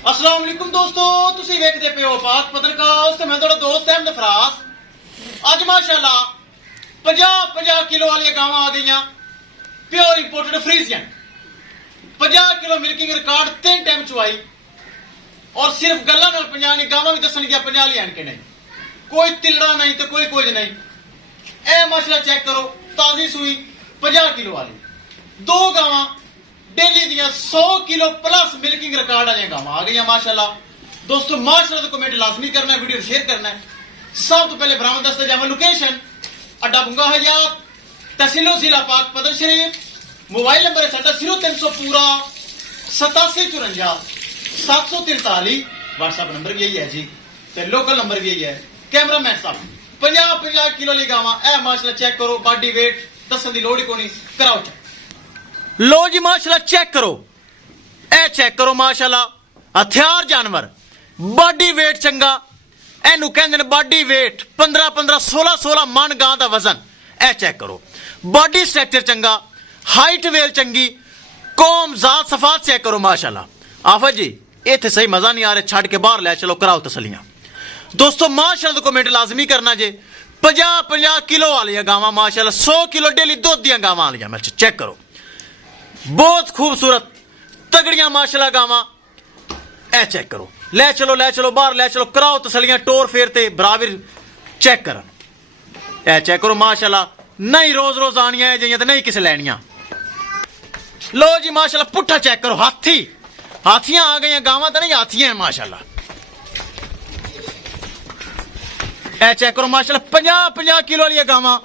अस्सलाम वालेकुम दोस्तों, तुसी वेखदे पे हो पाक पत्रकार ते मैं थोड़ा दोस्त अहमद फराज। अज माशाल्लाह 50 किलो वाली गावां आ गईयां pure imported Friesian. 50 kilo milking record 3 time चुवाई और सिर्फ गल्लां नाल 50 नहीं, गावां भी दसन गया 50 लियान के नहीं, कोई तिलड़ा नहीं तो कोई कुछ नहीं। ए माशाल्लाह चेक करो, ताजी सुई 50 किलो वाली दो गावां डेली दियां 100 किलो प्लस मिल्किंग रिकॉर्ड वाली गावां आ गई माशाल्लाह। दोस्तों माशाल्लाह तो कमेंट लाजमी करना है, वीडियो शेयर करना है। सब तो पहले बरामद दस्ता जावा लोकेशन अड्डा बुंगा हयात, तहसीलो जिला पाक पदर शरीफ। मोबाइल नंबर है साडा 0300 पूरा 8754 743। व्हाट्सएप नंबर भी यही है जी, ते लोकल नंबर भी यही है। कैमरामैन साहब 50 किलो ली गावां ए माशाल्लाह चेक करो, बॉडी वेट दसन दी लोड़ ही कोनी, कराओ चेक। लो जी माशाल्लाह चेक करो, ए चेक करो माशाल्लाह, हथियार जानवर, बॉडी वेट चंगा, एनू कहंदे ने बॉडी वेट 15 16 मन गां दा वजन। ए चेक करो, बॉडी स्ट्रक्चर चंगा, हाइट वेल चंगी, कौम जात सफात चेक करो माशाल्लाह। आफत जी इत्थे सही मजा नहीं आ रहा, छड़ के बाहर ले चलो, कराओ तसलियां। दोस्तों माशाल्लाह तो कमेंट लाजमी करना जे। 50 किलो वाली गावां माशाल्लाह, 100 किलो डेली दुध दियां गावां वालियां मैं चेक करो, बहुत खूबसूरत तगड़ियां माशाल्लाह गावां। ए चेक करो, ले चलो बाहर ले चलो, कराओ तसलियां, टोर फेर ते बराबर चेक करन। ए चेक करो माशाल्लाह, नहीं रोज आनियां जाइयां ते नहीं किसे लैनियां। लो जी माशाल्लाह पुट्ठा चेक करो, हाथियां आ गई गावां तो नहीं हाथियां माशाल्लाह। ए चेक करो माशाल्लाह 50 किलो वाली गावां,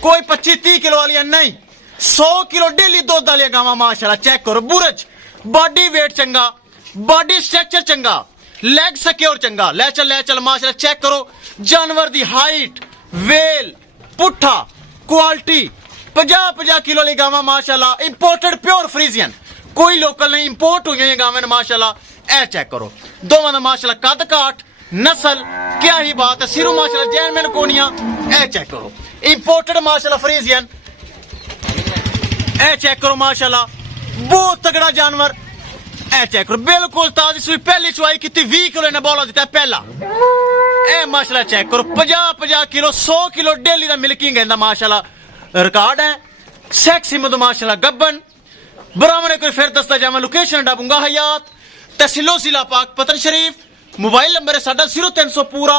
कोई 25-30 किलो वाली नहीं, 100 किलो डेली दुध वाली गावां माशाल्लाह। चेक करो बुरज, बॉडी वेट चंगा, बॉडी स्ट्रक्चर चंगा, लेग सिक्योर चंगा। ले चल माशाल्लाह चेक करो, जानवर दी हाइट वेल पुट्ठा क्वालिटी। 50 किलो वाली गावां माशाल्लाह, इंपोर्टेड प्योर फ्रीजियन, कोई लोकल नहीं, इंपोर्ट हुई गावां माशाल्लाह। ए चेक करो, दोवां दा माशाल्लाह कद काट नस्ल क्या ही बात है, सिरू माशाल्लाह जैन मैन कोनिया। ए चेक करो, इंपोर्टेड माशाल्लाह फ्रीजियन। ए चेक करो माशाल्लाह, बहुत तगड़ा जानवर। ए चेक करो, बिल्कुल ताजी सुई, पहली चुवाई की 20 किलो ने बोला दिता पहला। ए माशाल्लाह चेक करो, 50 किलो 100 किलो डेली का मिल्किंग है माशाल्लाह रिकॉर्ड है। सेक्सी मधु माशाल्लाह गब्बन बराबर कोई फिर दस्ता जावा लोकेशन डाबूंगा हयात, तहसीलो जिला पाक पतन शरीफ। मोबाइल नंबर है साडा 0300 पूरा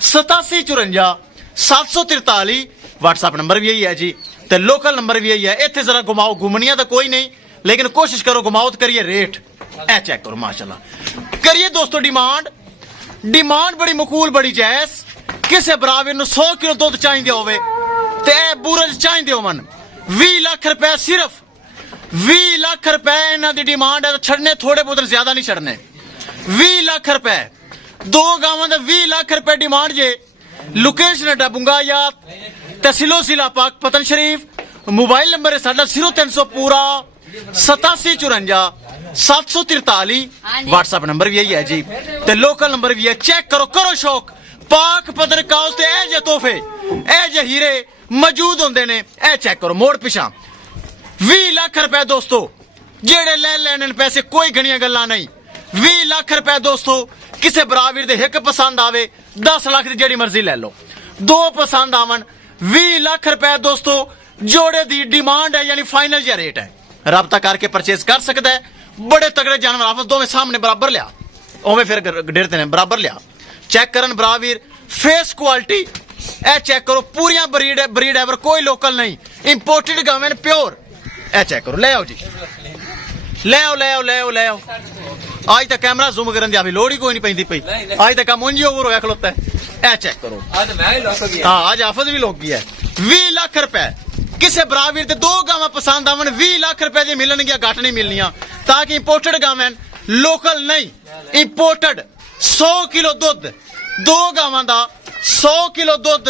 8754 743। व्हाट्सएप नंबर भी यही है जी, ते लोकल नंबर भी यही है। इत्थे जरा घुमाओ, घूमनिया तो कोई नहीं, लेकिन कोशिश करो घुमाओ तो करिए रेट। ए चेक करो माशाल्लाह, करिए दोस्तों डिमांड बड़ी मकूल बड़ी जायज। किसे बराबर 100 किलो दुध चाहिए होवे ते ए बुरज चाहिए होवन, 20 लाख रुपए, सिर्फ 20 लाख रुपए इन्हां दी डिमांड है। तो छड़ने थोड़े बहुत ज्यादा नहीं छड़ने, 20 लाख रुपए दो गावां दा 20 लाख रुपए डिमांड जे। लोकेशन डबूंगा याद, तहसीलो जिला पाक पतन शरीफ। मोबाइल नंबर है साडा 0300 पूरा 8754 743। व्हाट्सएप नंबर भी यही है जी, ते लोकल नंबर भी है। चेक करो शौक, पाक पदर काउस ते ए जे तोहफे ए जे हीरे मौजूद होंदे ने। ए चेक करो मोड़ पिछा 20 लाख रुपए दोस्तों, जेड़े ले लेने पैसे कोई घणियां गल्लां नहीं। 20 लाख रुपए दोस्तों, किसे बराबर दे एक पसंद आवे 10 लाख की जेड़ी मर्जी ले लो, दो पसंद आवन 20 लाख रुपए दोस्तों, जोड़े दी डिमांड है, यानी फाइनल या रेट है। राबता करके परचेज कर सकता है। बड़े तगड़े जानवर आपस दोवें सामने बराबर लिया, ओवें फिर डेरते ने बराबर लिया। चेक करन बराबर फेस क्वालिटी। ए चेक करो, पूरियां ब्रीड एवर, कोई लोकल नहीं, इंपोर्टेड गवर्नमेंट प्योर। ए चेक करो, ले आओ जी, ले आओ। आज तक कैमरा जूम करन दी अभी लोड़ ही कोई नहीं पैंदी पई, आज तक मुंजी ओवर होया खलोता है। ए चेक करो, आज आफत भी लोग है। 20 लाख रुपए किसे बराबर दे दो गावां पसंद आवन, 20 लाख रुपए दी मिलणगियां, घट नहीं मिलनियां। ताकि इंपोर्टेड गावां लोकल नहीं, इंपोर्टेड 100 किलो दुध, दो गावां दा 100 किलो दुध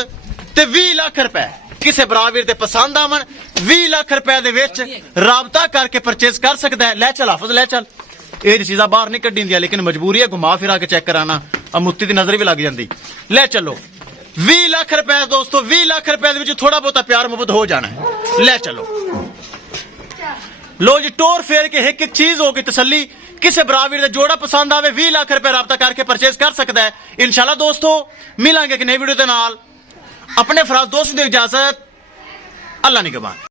ते 20 लाख रुपए किसे बराबर दे पसंद आवन। 20 लाख रुपए दे विच राबता करके परचेज कर सकता है। ले चल हाफिज, ले चल, ये चीज़ा बाहर नहीं कड्डी दियां, लेकिन मजबूरी है, घुमा फिरा के चेक कराना, मुत्ती की नजर भी लग जाती। ले चलो 20 लाख रुपए दोस्तों, 20 लाख रुपए थोड़ा बहुत प्यार मुहब्बत हो जाना है। ले चलो लो जी, टोर फेर के एक चीज होगी तसली ਕਿਸੇ ਭਰਾ ਵੀਰ ਦਾ ਜੋੜਾ ਪਸੰਦ ਆਵੇ 20 ਲੱਖ ਰੁਪਏ ਰਾਬਤਾ ਕਰਕੇ ਪਰਚੇਸ ਕਰ ਸਕਦਾ ਹੈ। ਇਨਸ਼ਾਅੱਲਾ ਦੋਸਤੋ ਮਿਲਾਂਗੇ ਇੱਕ ਨਈ ਵੀਡੀਓ ਦੇ ਨਾਲ। ਆਪਣੇ ਫਰਾਜ਼ ਦੋਸਤ ਦੀ ਇਜਾਜ਼ਤ, ਅੱਲਾ ਨਿਗਹਬਾਨ।